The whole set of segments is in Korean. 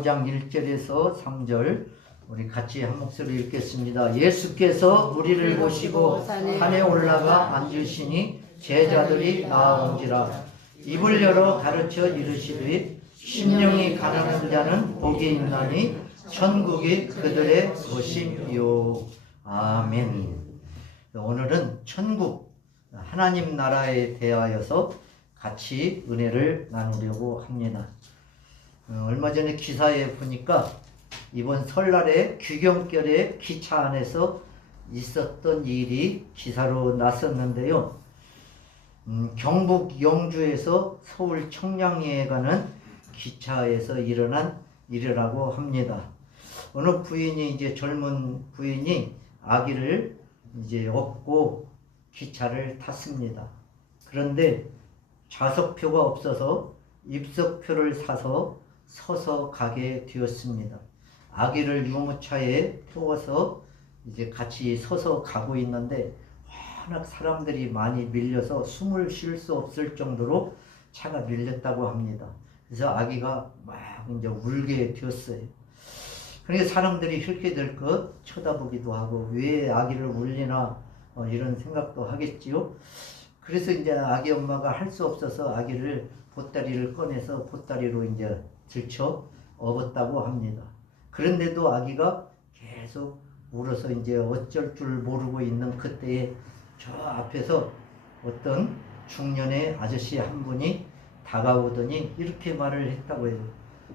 5장 1절에서 3절 우리 같이 한 목소리 읽겠습니다. 예수께서 우리를 보시고 산에 올라가 앉으시니 제자들이 나아온지라. 입을 열어 가르쳐 이르시되 심령이 가난한 자는 복이 있나니 천국이 그들의 것임이요. 아멘. 오늘은 천국 하나님 나라에 대하여서 같이 은혜를 나누려고 합니다. 얼마 전에 기사에 보니까 이번 설날에 귀경결에 기차 안에서 있었던 일이 기사로 났었는데요. 경북 영주에서 서울 청량리에 가는 기차에서 일어난 일이라고 합니다. 어느 부인이 이제 젊은 부인이 아기를 이제 업고 기차를 탔습니다. 그런데 좌석표가 없어서 입석표를 사서 서서 가게 되었습니다. 아기를 유모차에 태워서 이제 같이 서서 가고 있는데 워낙 사람들이 많이 밀려서 숨을 쉴 수 없을 정도로 차가 밀렸다고 합니다. 그래서 아기가 막 이제 울게 되었어요. 그러니까 사람들이 힐끗들끗 쳐다보기도 하고 왜 아기를 울리나 이런 생각도 하겠지요. 그래서 이제 아기 엄마가 할 수 없어서 아기를 보따리를 꺼내서 보따리로 이제 들쳐 업었다고 합니다. 그런데도 아기가 계속 울어서 이제 어쩔 줄 모르고 있는 그때에 저 앞에서 어떤 중년의 아저씨 한 분이 다가오더니 이렇게 말을 했다고 해요.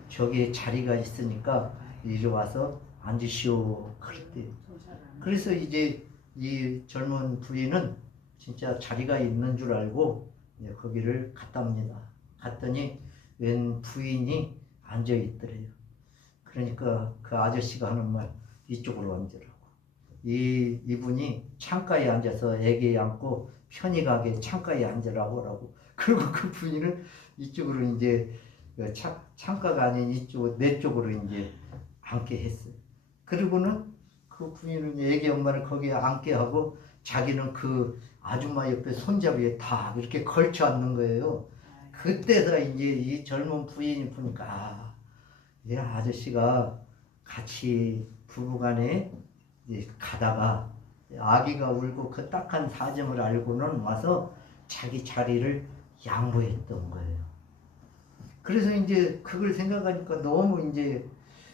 저기에 자리가 있으니까 이리 와서 앉으시오. 그랬대요. 그래서 이제 이 젊은 부인은 진짜 자리가 있는 줄 알고 거기를 갔답니다. 갔더니 웬 부인이 앉아 있더래요. 그러니까 그 아저씨가 하는 말, 이쪽으로 앉으라고. 이분이 창가에 앉아서 애기 안고 편히 가게 창가에 앉으라고. 그리고 그 부인은 이쪽으로 이제 창가가 아닌 이쪽 내 쪽으로 이제 앉게 했어요. 그리고는 그 부인은 애기 엄마를 거기에 앉게 하고 자기는 그 아줌마 옆에 손잡이에 다 이렇게 걸쳐 앉는 거예요. 그때서 이제 이 젊은 부인이 보니까 이 아저씨가 같이 부부간에 이제 가다가 아기가 울고 그 딱한 사정을 알고는 와서 자기 자리를 양보했던 거예요. 그래서 이제 그걸 생각하니까 너무 이제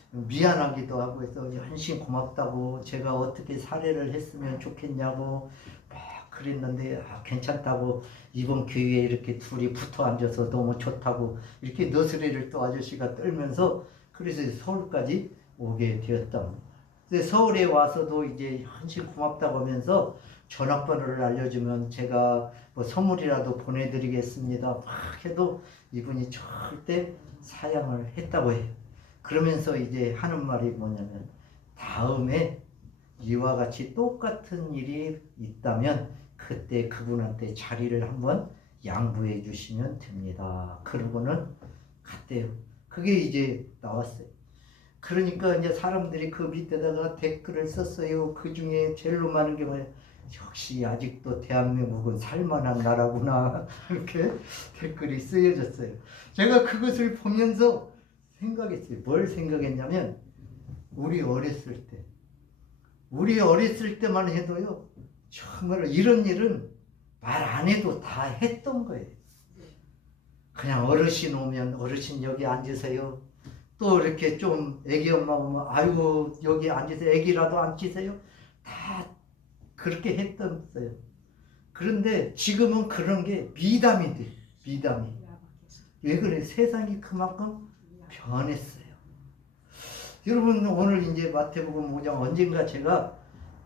미안하기도 하고 해서 연신 고맙다고 제가 어떻게 사례를 했으면 좋겠냐고 막 그랬는데 괜찮다고 이번 기회에 이렇게 둘이 붙어 앉아서 너무 좋다고 이렇게 너스레를 또 아저씨가 떨면서 그래서 서울까지 오게 되었답니다. 근데 서울에 와서도 이제 연신 고맙다고 하면서 전화번호를 알려주면 제가 뭐 선물이라도 보내드리겠습니다 막 해도 이분이 절대 사양을 했다고 해요. 그러면서 이제 하는 말이 뭐냐면 다음에 이와 같이 똑같은 일이 있다면 그때 그분한테 자리를 한번 양보해 주시면 됩니다. 그러고는 갔대요. 그게 이제 나왔어요. 그러니까 이제 사람들이 그 밑에다가 댓글을 썼어요. 그 중에 제일로 많은 게 뭐예요? 역시 아직도 대한민국은 살만한 나라구나 이렇게 댓글이 쓰여졌어요. 제가 그것을 보면서 생각했어요. 뭘 생각했냐면 우리 어렸을 때만 해도요 정말 이런 일은 말 안 해도 다 했던 거예요. 그냥 어르신 오면 어르신 여기 앉으세요. 또 이렇게 좀 애기 엄마 오면 아이고 여기 앉으세요. 애기라도 앉으세요. 다 그렇게 했었어요. 그런데 지금은 그런 게 미담이 돼. 미담이. 왜 그래? 세상이 그만큼 변했어요. 여러분 오늘 이제 마태복음 5장 언젠가 제가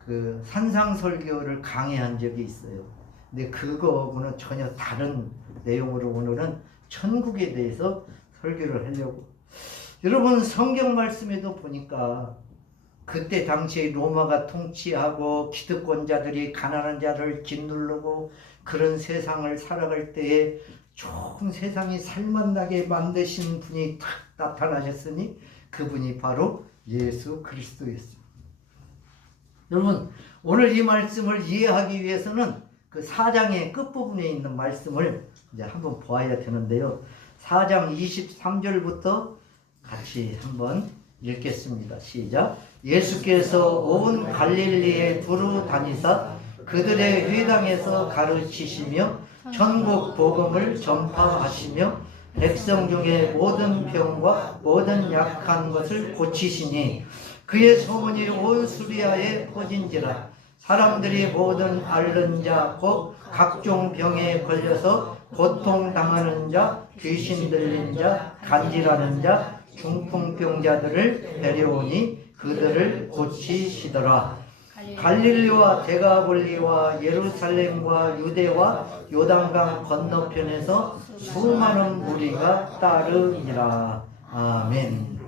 그 산상설교를 강의한 적이 있어요. 근데 그거하고는 전혀 다른 내용으로 오늘은 천국에 대해서 설교를 하려고. 여러분 성경 말씀에도 보니까 그때 당시에 로마가 통치하고 기득권자들이 가난한 자를 짓누르고 그런 세상을 살아갈 때에 좋은 세상이 살만나게 만드신 분이 탁 나타나셨으니 그분이 바로 예수 그리스도였습니다. 여러분 오늘 이 말씀을 이해하기 위해서는 그 4장의 끝부분에 있는 말씀을 이제 한번 보아야 되는데요. 4장 23절부터 같이 한번 읽겠습니다. 시작. 예수께서 온 갈릴리에 두루 다니사 그들의 회당에서 가르치시며 천국 복음을 전파하시며 백성 중에 모든 병과 모든 약한 것을 고치시니 그의 소문이 온 수리아에 퍼진지라. 사람들이 모든 앓는 자 곧 각종 병에 걸려서 고통당하는 자, 귀신 들린 자, 간질하는 자, 중풍병자들을 데려오니 그들을 고치시더라. 갈릴리와 데가볼리와 예루살렘과 유대와 요단강 건너편에서 수많은 무리가 따르니라. 아멘.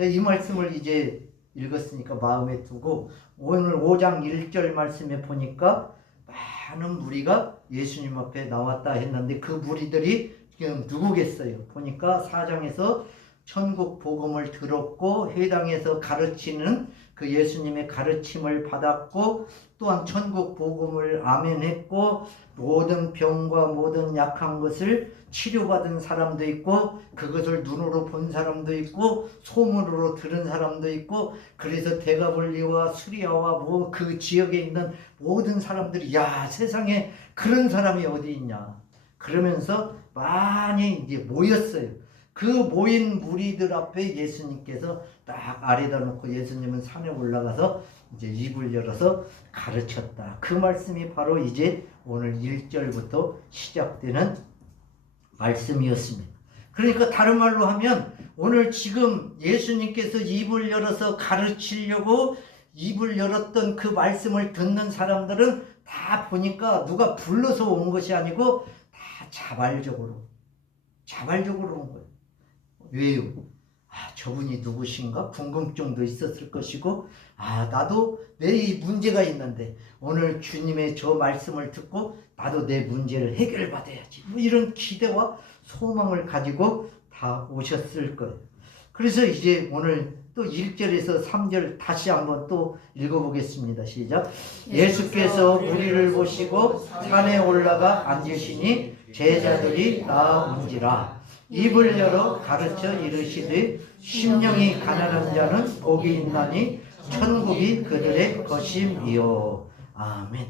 이 말씀을 이제 읽었으니까 마음에 두고 오늘 5장 1절 말씀에 보니까 많은 무리가 예수님 앞에 나왔다 했는데 그 무리들이 지금 누구겠어요? 보니까 4장에서 천국 복음을 들었고 회당에서 가르치는 그 예수님의 가르침을 받았고 또한 천국 복음을 아멘했고 모든 병과 모든 약한 것을 치료받은 사람도 있고 그것을 눈으로 본 사람도 있고 소문으로 들은 사람도 있고 그래서 데가볼리와 수리아와 뭐 그 지역에 있는 모든 사람들이 야 세상에 그런 사람이 어디 있냐 그러면서 많이 이제 모였어요. 그 모인 무리들 앞에 예수님께서 딱 아래다 놓고 예수님은 산에 올라가서 이제 입을 열어서 가르쳤다. 그 말씀이 바로 이제 오늘 1절부터 시작되는 말씀이었습니다. 그러니까 다른 말로 하면 오늘 지금 예수님께서 입을 열어서 가르치려고 입을 열었던 그 말씀을 듣는 사람들은 다 보니까 누가 불러서 온 것이 아니고 다 자발적으로 온 거예요. 왜요? 저분이 누구신가? 궁금증도 있었을 것이고 나도 내 문제가 있는데 오늘 주님의 저 말씀을 듣고 나도 내 문제를 해결받아야지 뭐 이런 기대와 소망을 가지고 다 오셨을 거예요. 그래서 이제 오늘 또 1절에서 3절 다시 한번 또 읽어보겠습니다. 시작. 예수께서 우리를 보시고 산에 올라가 앉으시니 제자들이 나온지라. 입을 열어 가르쳐 이르시되 심령이 가난한 자는 복이 있나니 천국이 그들의 것임이요. 아멘.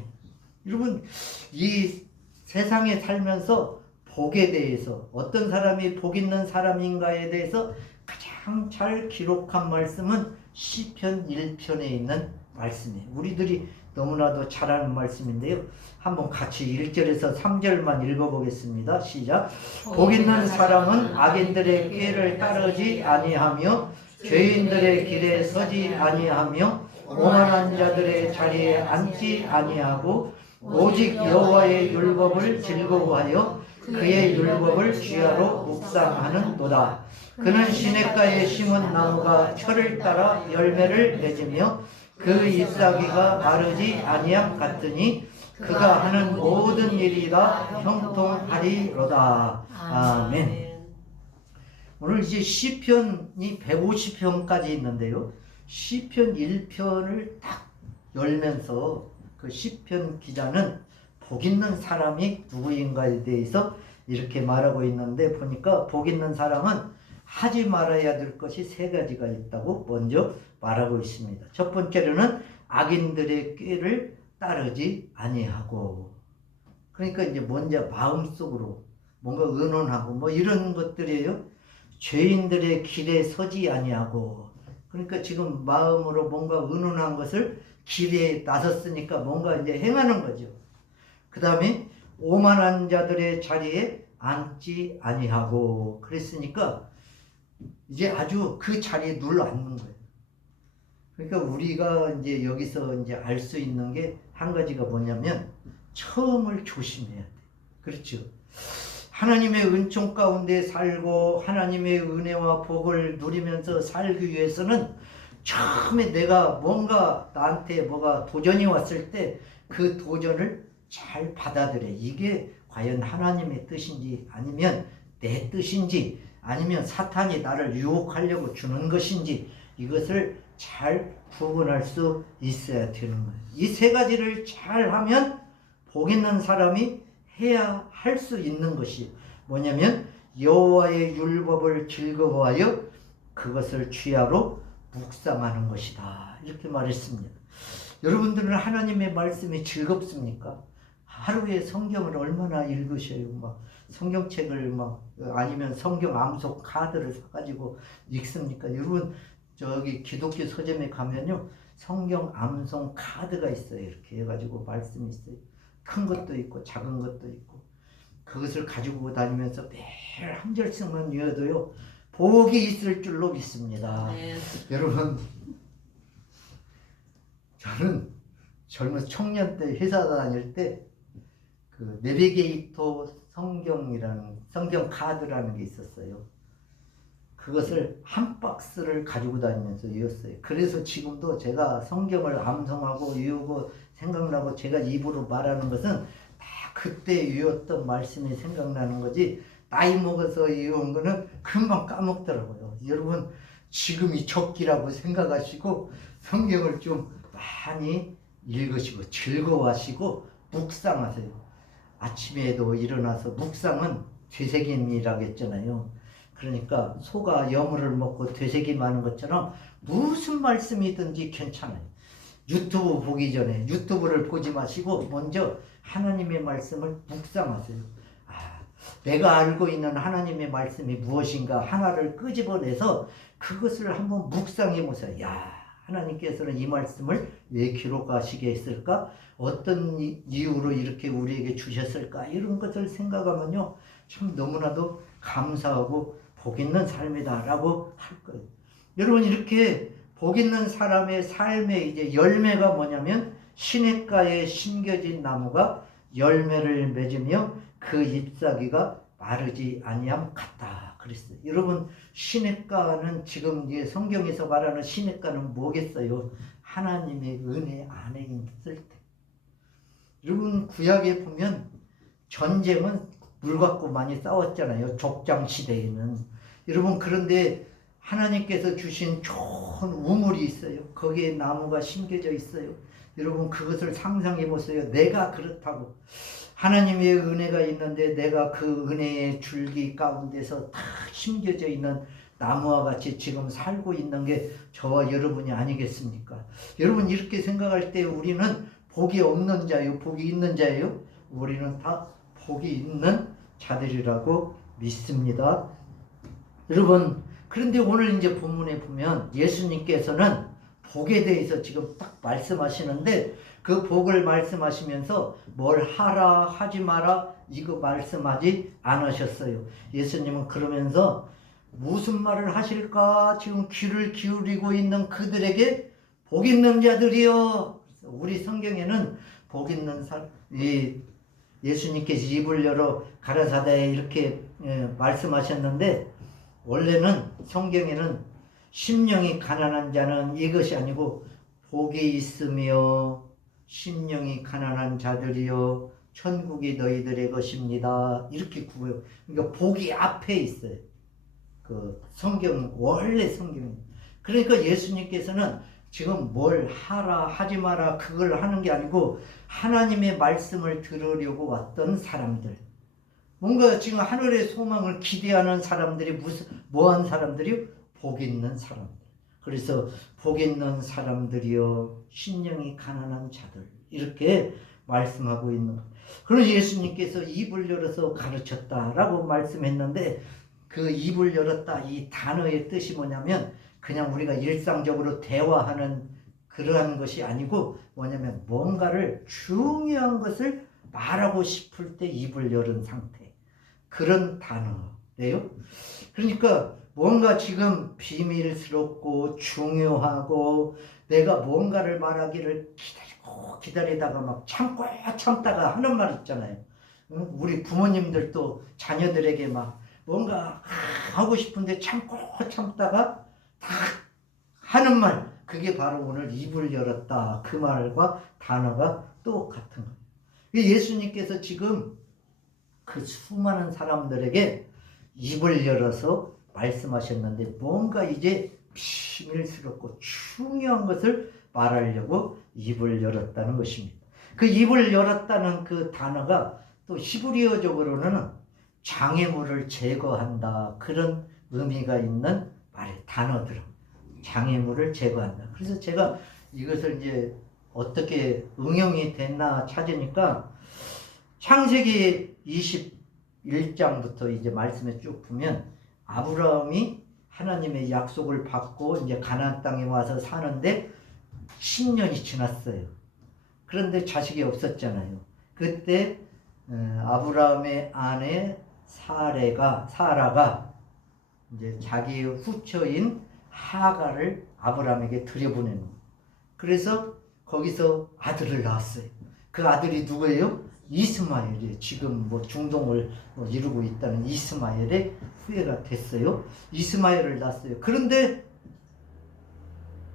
여러분 이 세상에 살면서 복에 대해서 어떤 사람이 복 있는 사람인가에 대해서 가장 잘 기록한 말씀은 시편 1편에 있는 말씀이에요. 우리들이 너무나도 잘 아는 말씀인데요. 한번 같이 1절에서 3절만 읽어보겠습니다. 시작. 복 있는 사람은 악인들의 꾀를 따르지 아니하며 죄인들의 길에 서지 아니하며 오만한 자들의 자리에 앉지 아니하고 오직 여호와의 율법을 즐거워하여 그의 율법을 주야로 묵상하는도다. 그는 시냇가에 심은 나무가 철을 따라 열매를 맺으며 그 잎사귀가 마르지 아니함 같으니 그가 하는 모든 일이 다 형통하리로다. 아멘. 오늘 이제 시편이 150편까지 있는데요. 시편 1편을 딱 열면서 그 시편 기자는 복 있는 사람이 누구인가에 대해서 이렇게 말하고 있는데 보니까 복 있는 사람은 하지 말아야 될 것이 3가지가 있다고 먼저 말하고 있습니다. 첫 번째로는 악인들의 꾀를 따르지 아니하고, 그러니까 이제 먼저 마음속으로 뭔가 의논하고 뭐 이런 것들이에요. 죄인들의 길에 서지 아니하고, 그러니까 지금 마음으로 뭔가 의논한 것을 길에 나섰으니까 뭔가 이제 행하는 거죠. 그 다음에 오만한 자들의 자리에 앉지 아니하고, 그랬으니까 이제 아주 그 자리에 눌러 앉는 거예요. 그러니까 우리가 이제 여기서 이제 알 수 있는 게 한 가지가 뭐냐면 처음을 조심해야 돼. 그렇죠. 하나님의 은총 가운데 살고 하나님의 은혜와 복을 누리면서 살기 위해서는 처음에 내가 뭔가 나한테 뭐가 도전이 왔을 때 그 도전을 잘 받아들여. 이게 과연 하나님의 뜻인지 아니면 내 뜻인지 아니면 사탄이 나를 유혹하려고 주는 것인지 이것을 잘 구분할 수 있어야 되는 거예요. 이 3가지를 잘 하면 복 있는 사람이 해야 할 수 있는 것이 뭐냐면 여호와의 율법을 즐거워하여 그것을 주야로 묵상하는 것이다. 이렇게 말했습니다. 여러분들은 하나님의 말씀이 즐겁습니까? 하루에 성경을 얼마나 읽으셔요? 막 성경책을 막 아니면 성경 암송 카드를 사가지고 읽습니까? 여러분 저기 기독교 서점에 가면요 성경 암송 카드가 있어요. 이렇게 해가지고 말씀이 있어요. 큰 것도 있고 작은 것도 있고 그것을 가지고 다니면서 매일 한 절씩만 외워도요 복이 있을 줄로 믿습니다. 네. 여러분 저는 젊은 청년 때 회사 다닐 때 그 내비게이터 성경이라는 성경 카드라는 게 있었어요. 그것을 한 박스를 가지고 다니면서 외웠어요. 그래서 지금도 제가 성경을 암송하고 외우고 생각나고 제가 입으로 말하는 것은 다 그때 외웠던 말씀이 생각나는 거지 나이 먹어서 외운 거는 금방 까먹더라고요. 여러분 지금이 적기라고 생각하시고 성경을 좀 많이 읽으시고 즐거워하시고 묵상하세요. 아침에도 일어나서 묵상은 되새김이라고 했잖아요. 그러니까 소가 여물을 먹고 되새김하는 것처럼 무슨 말씀이든지 괜찮아요. 유튜브 보기 전에 유튜브를 보지 마시고 먼저 하나님의 말씀을 묵상하세요. 내가 알고 있는 하나님의 말씀이 무엇인가 하나를 끄집어내서 그것을 한번 묵상해 보세요. 하나님께서는 이 말씀을 왜 기록하시게 했을까? 어떤 이유로 이렇게 우리에게 주셨을까? 이런 것을 생각하면요 참 너무나도 감사하고 복 있는 삶이다 라고 할 거예요. 여러분 이렇게 복 있는 사람의 삶의 이제 열매가 뭐냐면 시냇가에 심겨진 나무가 열매를 맺으며 그 잎사귀가 마르지 아니함 같다 그랬어요. 여러분 시냇가는 지금 이제 성경에서 말하는 시냇가는 뭐겠어요? 하나님의 은혜 안에 있을 때. 여러분 구약에 보면 전쟁은 물 갖고 많이 싸웠잖아요. 족장 시대에는. 여러분 그런데 하나님께서 주신 좋은 우물이 있어요. 거기에 나무가 심겨져 있어요. 여러분 그것을 상상해 보세요. 내가 그렇다고 하나님의 은혜가 있는데 내가 그 은혜의 줄기 가운데서 다 심겨져 있는 나무와 같이 지금 살고 있는 게 저와 여러분이 아니겠습니까? 여러분 이렇게 생각할 때 우리는 복이 없는 자요, 복이 있는 자예요? 우리는 다 복이 있는 자들이라고 믿습니다. 여러분 그런데 오늘 이제 본문에 보면 예수님께서는 복에 대해서 지금 딱 말씀하시는데 그 복을 말씀하시면서 뭘 하라 하지 마라 이거 말씀하지 않으셨어요. 예수님은 그러면서 무슨 말을 하실까 지금 귀를 기울이고 있는 그들에게 복 있는 자들이여. 우리 성경에는 복 있는 사람 예수님께서 입을 열어 가라사대에 이렇게 말씀하셨는데 원래는 성경에는 심령이 가난한 자는 이것이 아니고 복이 있으며 심령이 가난한 자들이여 천국이 너희들의 것입니다. 이렇게 구해요. 그러니까 복이 앞에 있어요. 그 성경 원래 성경. 그러니까 예수님께서는 지금 뭘 하라 하지 마라 그걸 하는 게 아니고 하나님의 말씀을 들으려고 왔던 사람들. 뭔가 지금 하늘의 소망을 기대하는 사람들이 뭐한 사람들이요? 복 있는 사람들. 그래서 복 있는 사람들이여 심령이 가난한 자들 이렇게 말씀하고 있는 거예요. 그래서 예수님께서 입을 열어서 가르쳤다라고 말씀했는데 그 입을 열었다 이 단어의 뜻이 뭐냐면 그냥 우리가 일상적으로 대화하는 그러한 것이 아니고 뭐냐면 뭔가를 중요한 것을 말하고 싶을 때 입을 열은 상태 그런 단어예요. 그러니까 뭔가 지금 비밀스럽고 중요하고 내가 뭔가를 말하기를 기다리다가 막 참다가 하는 말 있잖아요. 우리 부모님들도 자녀들에게 막 뭔가 하고 싶은데 참다가 다 하는 말 그게 바로 오늘 입을 열었다 그 말과 단어가 똑같은 거예요. 예수님께서 지금 그 수많은 사람들에게 입을 열어서 말씀하셨는데 뭔가 이제 비밀스럽고 중요한 것을 말하려고 입을 열었다는 것입니다. 그 입을 열었다는 그 단어가 또 히브리어적으로는 장애물을 제거한다 그런 의미가 있는 단어들, 장애물을 제거한다. 그래서 제가 이것을 이제 어떻게 응용이 됐나 찾으니까 창세기 21장부터 이제 말씀에 쭉 보면 아브라함이 하나님의 약속을 받고 이제 가나안 땅에 와서 사는데 10년이 지났어요. 그런데 자식이 없었잖아요. 그때 아브라함의 아내 사라가 이제 자기의 후처인 하갈을 아브라함에게 들여보내는 거예요. 그래서 거기서 아들을 낳았어요. 그 아들이 누구예요? 이스마엘이에요. 지금 뭐 중동을 이루고 있다는 이스마엘의 후예가 됐어요. 이스마엘을 낳았어요. 그런데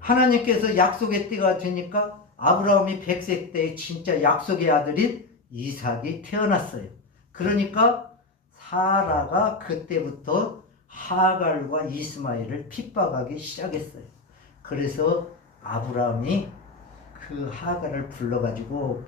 하나님께서 약속의 때가 되니까 아브라함이 100세 때에 진짜 약속의 아들인 이삭이 태어났어요. 그러니까 사라가 그때부터 하갈과 이스마엘을 핍박하기 시작했어요. 그래서 아브라함이 그 하갈을 불러가지고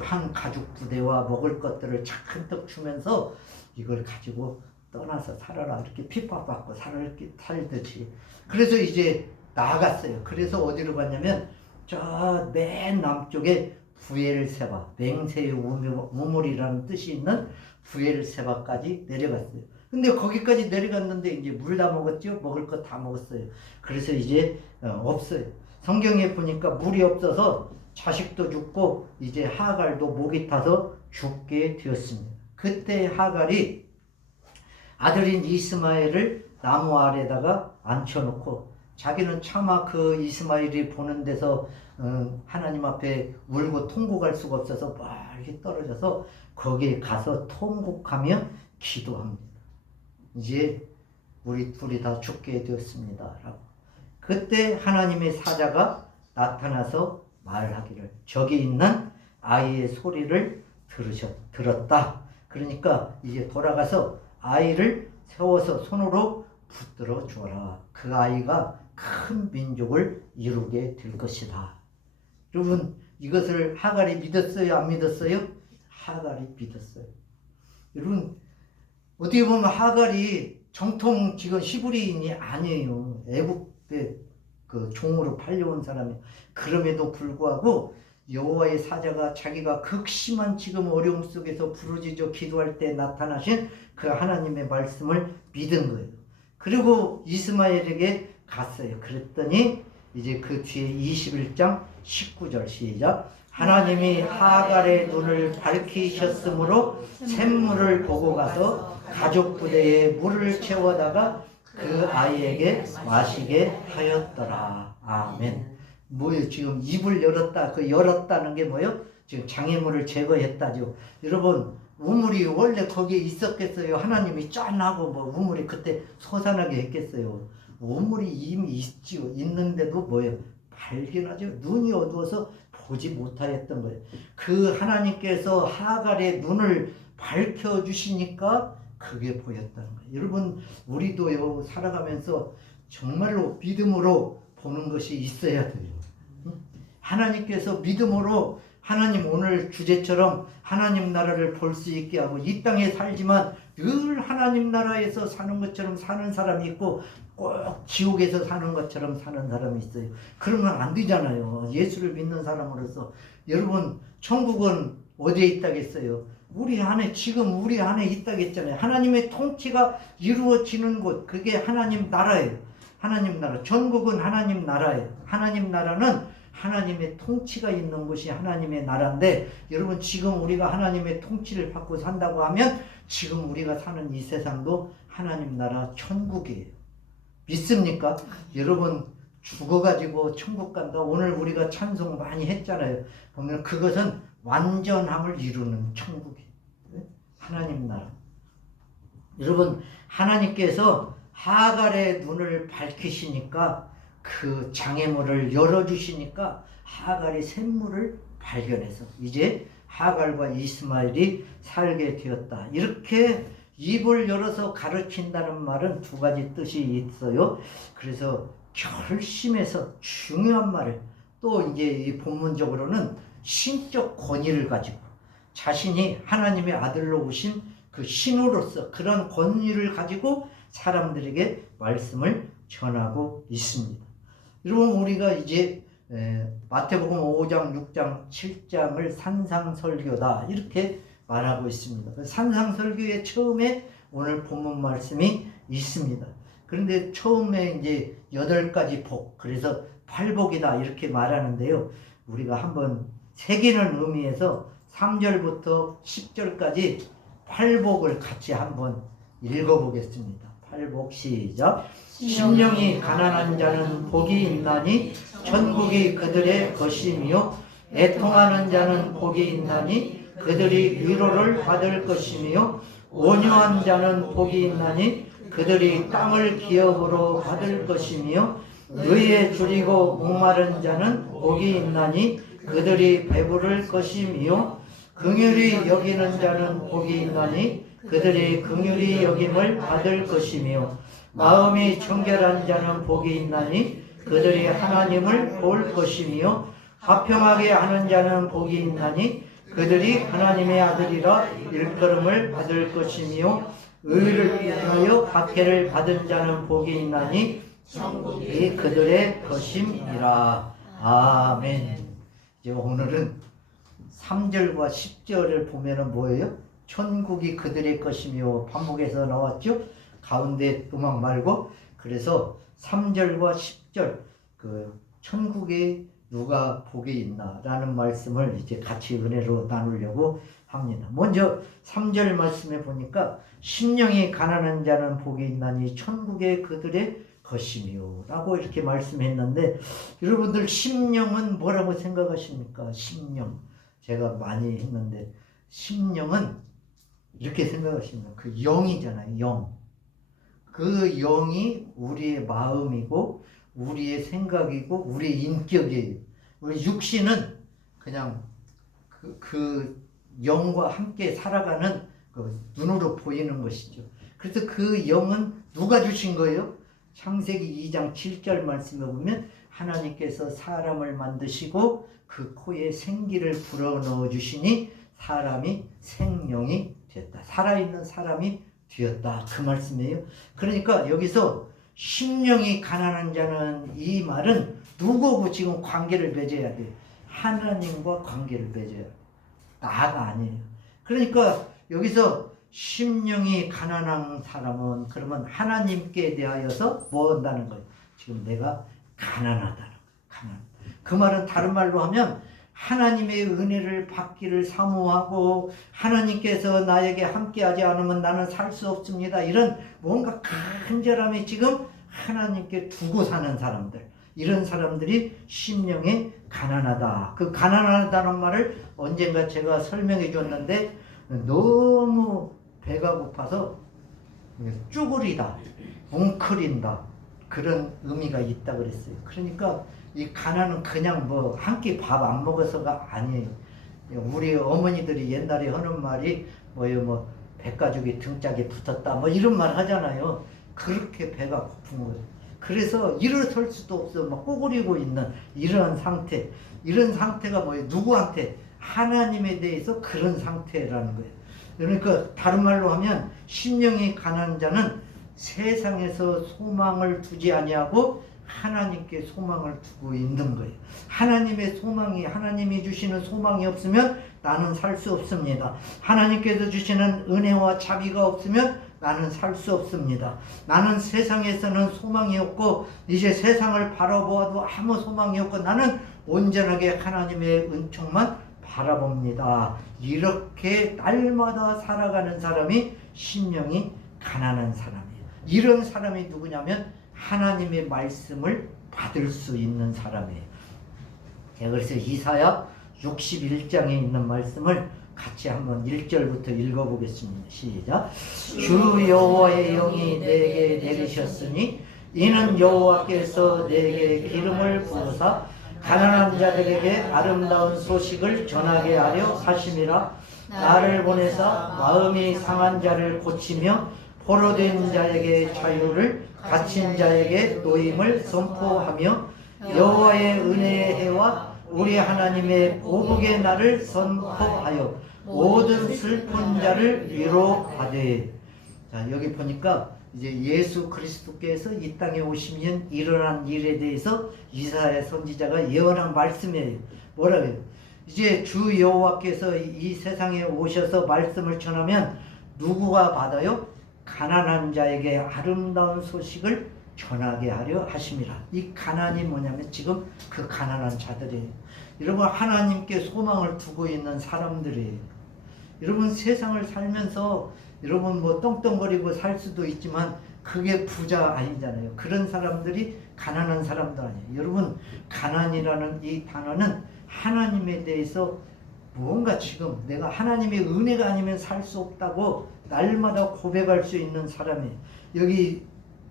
한 가죽 부대와 먹을 것들을 차근떡 주면서 이걸 가지고 떠나서 살아라 이렇게 핍박받고 살듯이. 그래서 이제 나아갔어요. 그래서 어디로 갔냐면 저 맨 남쪽에 부엘세바, 맹세의 우물이라는 뜻이 있는 부엘세바까지 내려갔어요. 근데 거기까지 내려갔는데 이제 물 다 먹었죠. 먹을 것 다 먹었어요. 그래서 이제 없어요. 성경에 보니까 물이 없어서 자식도 죽고 이제 하갈도 목이 타서 죽게 되었습니다. 그때 하갈이 아들인 이스마엘을 나무 아래다가 앉혀놓고 자기는 차마 그 이스마엘이 보는 데서 하나님 앞에 울고 통곡할 수가 없어서 멀리 떨어져서 거기에 가서 통곡하며 기도합니다. 이제 우리 둘이 다 죽게 되었습니다. 라고. 그때 하나님의 사자가 나타나서 말하기를 저기 있는 아이의 소리를 들었다. 그러니까 이제 돌아가서 아이를 세워서 손으로 붙들어 주어라. 그 아이가 큰 민족을 이루게 될 것이다. 여러분 이것을 하갈이 믿었어요? 안 믿었어요? 하갈이 믿었어요. 여러분 어떻게 보면 하갈이 정통 지금 히브리인이 아니에요. 애국의 그 종으로 팔려온 사람이. 그럼에도 불구하고 여호와의 사자가 자기가 극심한 지금 어려움 속에서 부르짖어 기도할 때 나타나신 그 하나님의 말씀을 믿은 거예요. 그리고 이스마엘에게 갔어요. 그랬더니 이제 그 뒤에 21장 19절 시작. 하나님이 하갈의 눈을 밝히셨으므로 샘물을 보고 가서 가족 부대에 물을 채워다가 그 아이에게 마시게 하였더라. 아멘. 뭐예요? 지금 입을 열었다. 그 열었다는 게 뭐예요? 지금 장애물을 제거했다죠. 여러분 우물이 원래 거기에 있었겠어요? 하나님이 짠하고 뭐 우물이 그때 솟아나게 했겠어요? 우물이 이미 있지요. 있는데도 뭐예요? 발견하죠. 눈이 어두워서 보지 못하였던 거예요. 그 하나님께서 하갈의 눈을 밝혀주시니까 그게 보였다는 거예요. 여러분 우리도요 살아가면서 정말로 믿음으로 보는 것이 있어야 돼요. 하나님께서 믿음으로 하나님 오늘 주제처럼 하나님 나라를 볼 수 있게 하고 이 땅에 살지만 늘 하나님 나라에서 사는 것처럼 사는 사람이 있고 꼭 지옥에서 사는 것처럼 사는 사람이 있어요. 그러면 안 되잖아요. 예수를 믿는 사람으로서. 여러분 천국은 어디에 있다겠어요? 우리 안에 지금 우리 안에 있다겠잖아요. 하나님의 통치가 이루어지는 곳 그게 하나님 나라예요. 하나님 나라. 전국은 하나님 나라예요. 하나님 나라는 하나님의 통치가 있는 곳이 하나님의 나라인데 여러분 지금 우리가 하나님의 통치를 받고 산다고 하면 지금 우리가 사는 이 세상도 하나님 나라 천국이에요. 믿습니까? 여러분 죽어가지고 천국 간다. 오늘 우리가 찬송 많이 했잖아요. 보면 그것은 완전함을 이루는 천국이에요. 하나님 나라. 여러분 하나님께서 하갈의 눈을 밝히시니까 그 장애물을 열어주시니까 하갈이 샘물을 발견해서 이제 하갈과 이스마엘이 살게 되었다. 이렇게 입을 열어서 가르친다는 말은 두 가지 뜻이 있어요. 그래서 결심해서 중요한 말을 또 이제 이 본문적으로는 신적 권위를 가지고 자신이 하나님의 아들로 오신 그 신으로서 그런 권위를 가지고 사람들에게 말씀을 전하고 있습니다. 여러분 우리가 이제 마태복음 5장, 6장, 7장을 산상설교다 이렇게 말하고 있습니다. 산상설교의 처음에 오늘 본문 말씀이 있습니다. 그런데 처음에 이제 8가지 복, 그래서 팔복이다 이렇게 말하는데요. 우리가 한번 새기는 의미에서 3절부터 10절까지 팔복을 같이 한번 읽어보겠습니다. 팔복 시작. 심령이 가난한 자는 복이 있나니 천국이 그들의 것이며 애통하는 자는 복이 있나니 그들이 위로를 받을 것이며 온유한 자는 복이 있나니 그들이 땅을 기업으로 받을 것이며 의에 줄이고 목마른 자는 복이 있나니 그들이 배부를 것이며 긍휼히 여기는 자는 복이 있나니 그들이 긍휼히 여김을 받을 것이며 마음이 청결한 자는 복이 있나니 그들이 하나님을 볼 것이며 화평하게 하는 자는 복이 있나니 그들이 하나님의 아들이라 일컬음을 받을 것이며 의를 위하여 박해를 받은 자는 복이 있나니 천국이 그들의 것임이라. 아멘. 이제 오늘은 3절과 10절을 보면은 뭐예요? 천국이 그들의 것이며 반복해서 나왔죠? 가운데 음악 말고. 그래서 3절과 10절 그 천국에 누가 복이 있나 라는 말씀을 이제 같이 은혜로 나누려고 합니다. 먼저 3절 말씀에 보니까 심령이 가난한 자는 복이 있나니 천국에 그들의 것이며 라고 이렇게 말씀했는데, 여러분들 심령은 뭐라고 생각하십니까? 심령. 제가 많이 했는데 심령은 이렇게 생각하시면 그 영이잖아요. 영. 그 영이 우리의 마음이고 우리의 생각이고 우리의 인격이에요. 우리 육신은 그냥 그 영과 함께 살아가는 그 눈으로 보이는 것이죠. 그래서 그 영은 누가 주신 거예요? 창세기 2장 7절 말씀에 보면 하나님께서 사람을 만드시고 그 코에 생기를 불어넣어 주시니 사람이 생명이 되었다. 살아있는 사람이 되었다. 그 말씀이에요. 그러니까 여기서 심령이 가난한 자는, 이 말은 누구하고 지금 관계를 맺어야 돼요? 하나님과 관계를 맺어야 돼요. 나가 아니에요. 그러니까 여기서 심령이 가난한 사람은 그러면 하나님께 대하여서 뭐 한다는 거예요? 지금 내가 가난하다는 거예요. 그 말은 다른 말로 하면 하나님의 은혜를 받기를 사모하고 하나님께서 나에게 함께하지 않으면 나는 살 수 없습니다. 이런 뭔가 간절함이 지금 하나님께 두고 사는 사람들, 이런 사람들이 심령이 가난하다. 그 가난하다는 말을 언젠가 제가 설명해 줬는데 너무 배가 고파서 쭈그리다, 웅크린다, 그런 의미가 있다 그랬어요. 그러니까 이 가난은 그냥 뭐 한 끼 밥 안 먹어서가 아니에요. 우리 어머니들이 옛날에 하는 말이 뭐예요? 뭐 백가죽이 등짝에 붙었다 뭐 이런 말 하잖아요. 그렇게 배가 고픈 거예요. 그래서 일어설 수도 없어 막 꼬부리고 있는 이런 상태. 이런 상태가 뭐예요? 누구한테? 하나님에 대해서 그런 상태라는 거예요. 그러니까 다른 말로 하면 심령이 가난한 자는 세상에서 소망을 두지 아니하고 하나님께 소망을 두고 있는 거예요. 하나님의 소망이, 하나님이 주시는 소망이 없으면 나는 살 수 없습니다. 하나님께서 주시는 은혜와 자비가 없으면 나는 살 수 없습니다. 나는 세상에서는 소망이 없고 이제 세상을 바라보아도 아무 소망이 없고 나는 온전하게 하나님의 은총만 바라봅니다. 이렇게 날마다 살아가는 사람이 심령이 가난한 사람이에요. 이런 사람이 누구냐면 하나님의 말씀을 받을 수 있는 사람이에요. 제가 그래서 이사야 61장에 있는 말씀을 같이 한번 1절부터 읽어보겠습니다. 시작. 주 여호와의 영이 내게 내리셨으니 이는 여호와께서 내게 기름을 부으사 가난한 자들에게 아름다운 소식을 전하게 하려 하심이라. 나를 보내사 마음이 상한 자를 고치며 포로된 자에게 자유를, 갇힌 자에게 노임을 선포하며 여호와의 은혜의 해와 우리 하나님의 보복의 날을 선포하여 모든 슬픈 자를 위로하되. 자, 여기 보니까 이제 예수 그리스도께서 이 땅에 오시면 일어난 일에 대해서 이사야 선지자가 예언한 말씀이에요. 뭐라고요? 이제 주 여호와께서 이 세상에 오셔서 말씀을 전하면 누구가 받아요? 가난한 자에게 아름다운 소식을 전하게 하려 하심이라. 이 가난이 뭐냐면 지금 그 가난한 자들이에요. 여러분, 하나님께 소망을 두고 있는 사람들이에요. 여러분, 세상을 살면서 여러분 뭐 떵떵거리고 살 수도 있지만 그게 부자 아니잖아요. 그런 사람들이 가난한 사람도 아니에요. 여러분, 가난이라는 이 단어는 하나님에 대해서 무언가 지금 내가 하나님의 은혜가 아니면 살 수 없다고 날마다 고백할 수 있는 사람이에요. 여기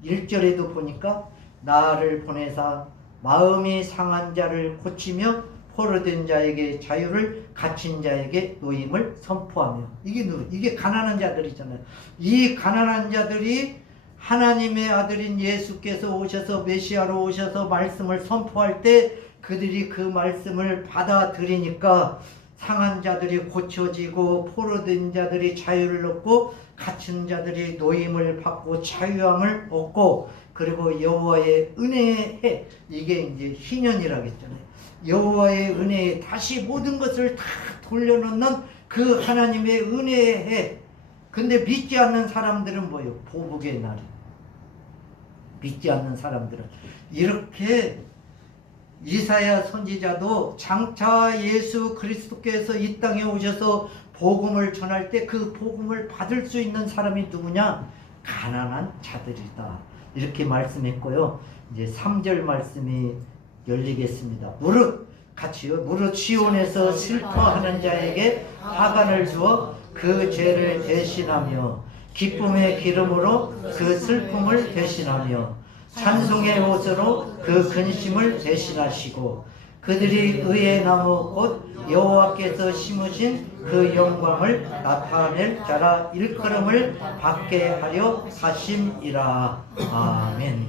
1절에도 보니까 나를 보내사 마음이 상한 자를 고치며 포로된 자에게 자유를, 갇힌 자에게 노임을 선포하며. 이게 가난한 자들이잖아요. 이 가난한 자들이 하나님의 아들인 예수께서 오셔서 메시아로 오셔서 말씀을 선포할 때 그들이 그 말씀을 받아들이니까 상한 자들이 고쳐지고 포로된 자들이 자유를 얻고 갇힌 자들이 노임을 받고 자유함을 얻고, 그리고 여호와의 은혜에, 이게 이제 희년이라고 했잖아요. 여호와의 은혜에 다시 모든 것을 다 돌려놓는 그 하나님의 은혜에. 근데 믿지 않는 사람들은 뭐예요? 보복의 날이. 믿지 않는 사람들은 이렇게 이사야 선지자도 장차 예수 그리스도께서 이 땅에 오셔서 복음을 전할 때 그 복음을 받을 수 있는 사람이 누구냐? 가난한 자들이다. 이렇게 말씀했고요. 이제 3절 말씀이 열리겠습니다. 같이요. 무릇 시온에서 슬퍼하는 자에게 화관을 주어 그 죄를 대신하며 기쁨의 기름으로 그 슬픔을 대신하며 찬송의 옷으로 그 근심을 대신하시고 그들이 의의 나무 곧 여호와께서 심으신 그 영광을 나타낼 자라 일컬음을 받게 하려 하심이라. 아멘.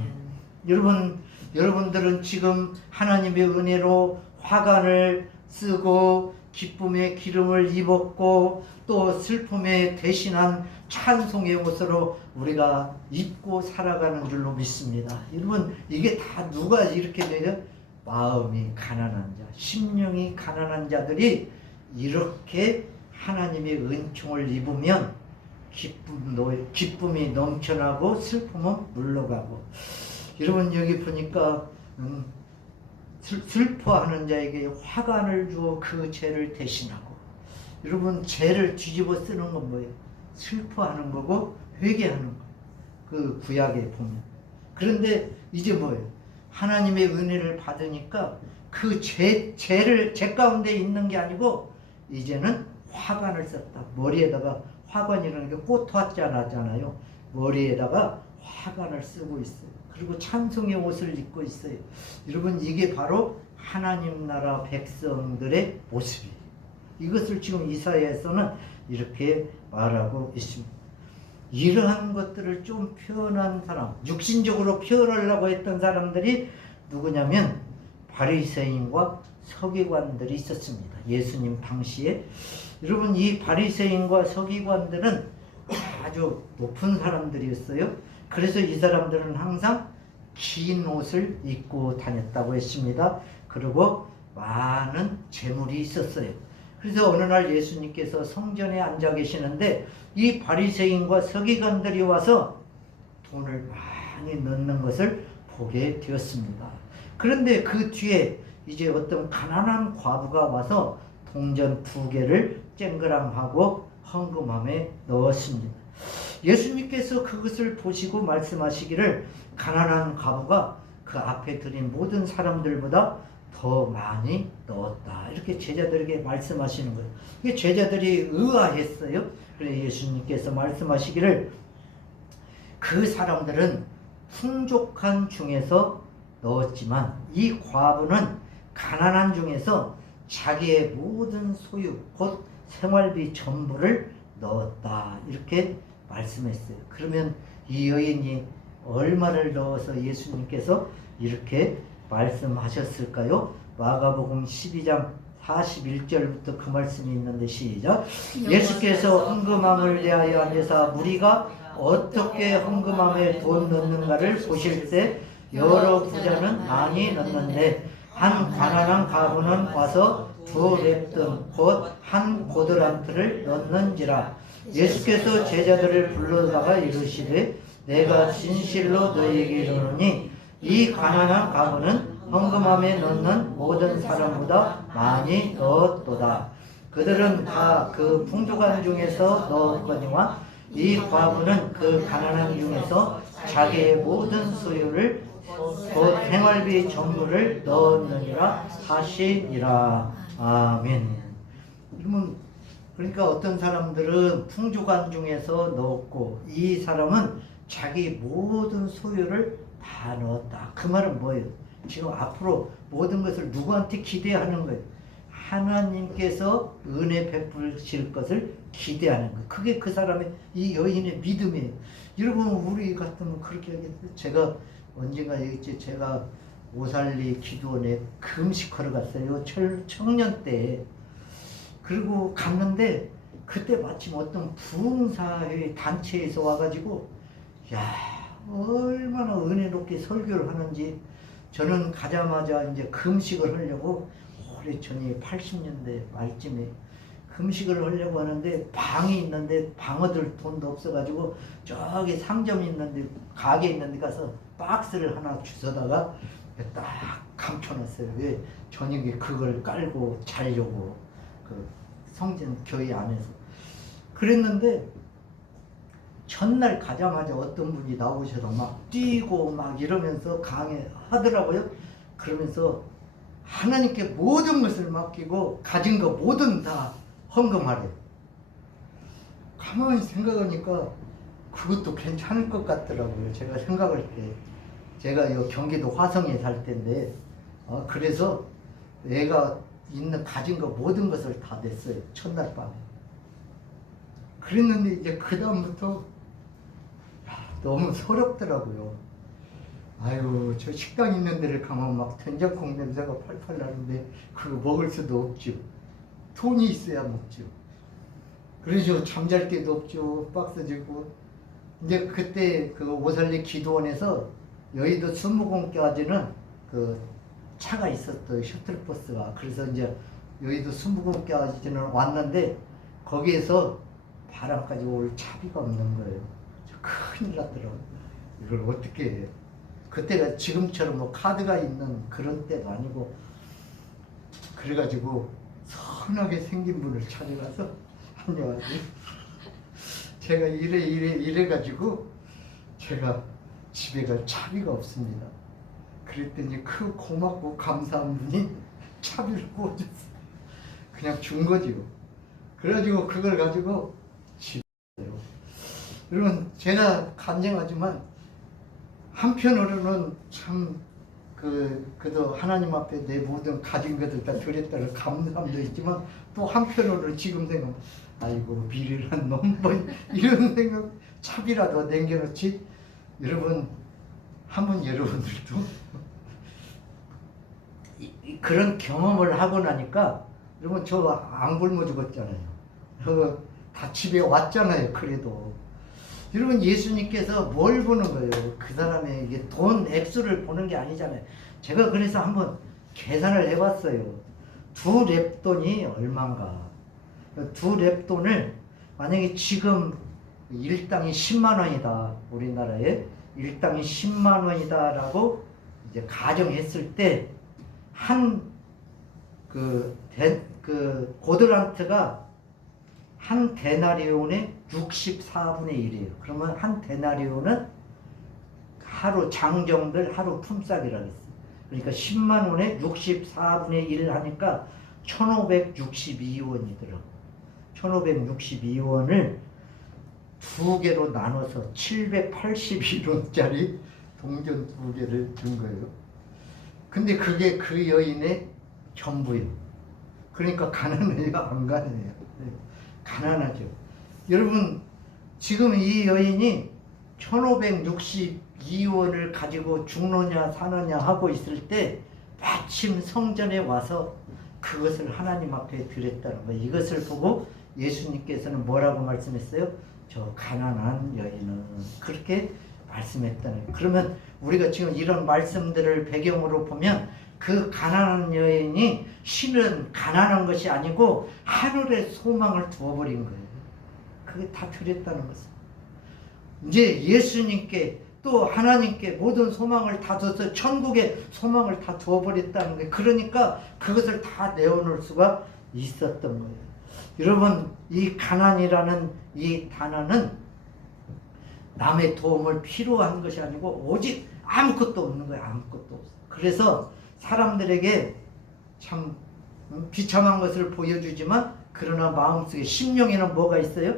여러분들은 지금 하나님의 은혜로 화관을 쓰고 기쁨의 기름을 입었고 또 슬픔에 대신한 찬송의 옷으로 우리가 입고 살아가는 줄로 믿습니다. 여러분, 이게 다 누가 이렇게 돼요? 마음이 가난한 자, 심령이 가난한 자들이 이렇게 하나님의 은총을 입으면 기쁨이 넘쳐나고 슬픔은 물러가고. 여러분, 여기 보니까 슬퍼하는 자에게 화관을 주어 그 죄를 대신하고. 여러분, 죄를 뒤집어 쓰는 건 뭐예요? 슬퍼하는 거고 회개하는 거. 그 구약에 보면. 그런데 이제 뭐예요? 하나님의 은혜를 받으니까 그 죄 가운데 있는 게 아니고 이제는 화관을 썼다. 머리에다가 화관이라는 게 꽃화자잖아요. 머리에다가 화관을 쓰고 있어요. 그리고 찬송의 옷을 입고 있어요. 여러분, 이게 바로 하나님 나라 백성들의 모습이에요. 이것을 지금 이사야에서는 이렇게 말하고 있습니다. 이러한 것들을 좀 표현한 사람, 육신적으로 표현하려고 했던 사람들이 누구냐면 바리새인과 서기관들이 있었습니다. 예수님 당시에. 여러분, 이 바리새인과 서기관들은 아주 높은 사람들이었어요. 그래서 이 사람들은 항상 긴 옷을 입고 다녔다고 했습니다. 그리고 많은 재물이 있었어요. 그래서 어느 날 예수님께서 성전에 앉아 계시는데 이 바리새인과 서기관들이 와서 돈을 많이 넣는 것을 보게 되었습니다. 그런데 그 뒤에 이제 어떤 가난한 과부가 와서 동전 2개를 쨍그랑하고 헌금함에 넣었습니다. 예수님께서 그것을 보시고 말씀하시기를 가난한 과부가 그 앞에 드린 모든 사람들보다 더 많이 넣었다. 이렇게 제자들에게 말씀하시는 거예요. 이게 제자들이 의아했어요. 그래서 예수님께서 말씀하시기를 그 사람들은 풍족한 중에서 넣었지만 이 과부는 가난한 중에서 자기의 모든 소유 곧 생활비 전부를 넣었다. 이렇게 말씀했어요. 그러면 이 여인이 얼마를 넣어서 예수님께서 이렇게 말씀하셨을까요? 마가복음 12장 41절부터 그 말씀이 있는데 시작. 예수께서 헌금함을 대하여 안내사 무리가 어떻게 헌금함에 돈 넣는가를 보실 때 여러 부자는 많이 넣는데 한 가난한 가부는 와서 2렙돈 곧 한 고드란트를 넣는지라. 예수께서 제자들을 불러다가 이르시되 내가 진실로 너희에게 이르노니 이 가난한 가부는 헌금함에 넣는 모든 사람보다 많이 넣었도다. 그들은 다 그 풍족한 중에서 넣었거니와 이 과부는 그 가난한 중에서 자기의 모든 소유를 곧 생활비 전부를 넣었느니라 하시니라. 아멘. 그러면 그러니까 어떤 사람들은 풍족한 중에서 넣었고 이 사람은 자기 모든 소유를 다 넣었다. 그 말은 뭐예요? 지금 앞으로 모든 것을 누구한테 기대하는 거예요? 하나님께서 은혜 베푸실 것을 기대하는 거예요. 그게 그 사람의 이 여인의 믿음이에요. 여러분 우리 같으면 그렇게 하겠어요? 제가 언젠가 얘기했지. 제가 오살리 기도원에 금식하러 갔어요. 청년 때. 그리고 갔는데 그때 마침 어떤 부흥사회 단체에서 와가지고 야 얼마나 은혜롭게 설교를 하는지. 저는 가자마자 이제 금식을 하려고 오래 전에 80년대 말쯤에 금식을 하려고 하는데 방이 있는데 방 얻을 돈도 없어가지고 저기 상점이 있는데 가게 있는데 가서 박스를 하나 주워다가 딱 감춰놨어요. 왜? 저녁에 그걸 깔고 자려고 그 성전 교회 안에서 그랬는데 전날 가자마자 어떤 분이 나오셔서 막 뛰고 막 이러면서 강해하더라고요. 그러면서 하나님께 모든 것을 맡기고 가진 거 모든 다 헌금하래. 가만히 생각하니까 그것도 괜찮을 것 같더라고요. 제가 생각할 때 제가 이 경기도 화성에 살 때인데 그래서 내가 있는 가진 거 모든 것을 다 냈어요. 첫날 밤에. 그랬는데 이제 그 다음부터 너무 서럽더라고요. 아유, 저 식당 있는 데를 가면 막 된장국 냄새가 팔팔 나는데 그거 먹을 수도 없죠. 돈이 있어야 먹죠. 그래서 잠잘 데도 없죠. 박스 들고. 이제 그때 그 오살리 기도원에서 여의도 수무공까지는 그 차가 있었어요. 셔틀버스가. 그래서 이제 여의도 수무공까지는 왔는데 거기에서 바람까지 올 차비가 없는 거예요. 큰일 났더라고요. 이걸 어떻게 해. 그때가 지금처럼 뭐 카드가 있는 그런 때도 아니고 그래가지고 선하게 생긴 분을 찾아가서 안녕하세요. 제가 이래가지고 제가 집에 갈 차비가 없습니다. 그랬더니 그 고맙고 감사한 분이 차비를 구워줬어요. 그냥 준 거지요. 그래가지고 그걸 가지고 집에 여러분 제가 간증하지만 한편으로는 참 그도 하나님 앞에 내 모든 가진 것들 다 드렸다는 감사함도 있지만 또 한편으로는 지금 생각 아이고 미련한 놈 뭐 이런 생각 차비라도 남겨놓지. 여러분 한번 여러분들도 그런 경험을 하고 나니까 여러분 저 안 굶어 죽었잖아요. 다 집에 왔잖아요. 그래도 여러분 예수님께서 뭘 보는 거예요? 그 사람의 이게 돈 액수를 보는 게 아니잖아요. 제가 그래서 한번 계산을 해봤어요. 2렙돈이 얼마인가? 2렙돈을 만약에 지금 일당이 10만 원이다. 우리나라에 일당이 10만 원이다라고 이제 가정했을 때 한 고드란트가 한 데나리온의 64분의 1이에요. 그러면 한 데나리온은 하루 장정들 하루 품삯이라고 했어요. 그러니까 10만 원에 64분의 1을 하니까 1562원이더라고요. 1562원을 두 개로 나눠서 781원짜리 동전 두 개를 준 거예요. 근데 그게 그 여인의 전부예요. 그러니까 가난해요, 안 가난해요? 가난하죠. 여러분 지금 이 여인이 1562원을 가지고 죽느냐 사느냐 하고 있을 때 마침 성전에 와서 그것을 하나님 앞에 드렸다는 거예요. 이것을 보고 예수님께서는 뭐라고 말씀했어요? 저 가난한 여인은 그렇게 말씀했다는. 그러면 우리가 지금 이런 말씀들을 배경으로 보면 그 가난한 여인이 실은 가난한 것이 아니고 하늘의 소망을 두어버린 거예요. 그게 다 드렸다는 것은. 이제 예수님께 또 하나님께 모든 소망을 다 둬서 천국의 소망을 다 두어버렸다는 거예요. 그러니까 그것을 다 내어놓을 수가 있었던 거예요. 여러분, 이 가난이라는 이 단어는 남의 도움을 필요한 것이 아니고 오직 아무것도 없는 거예요. 아무것도 없어. 그래서 사람들에게 참 비참한 것을 보여주지만 그러나 마음속에 심령에는 뭐가 있어요?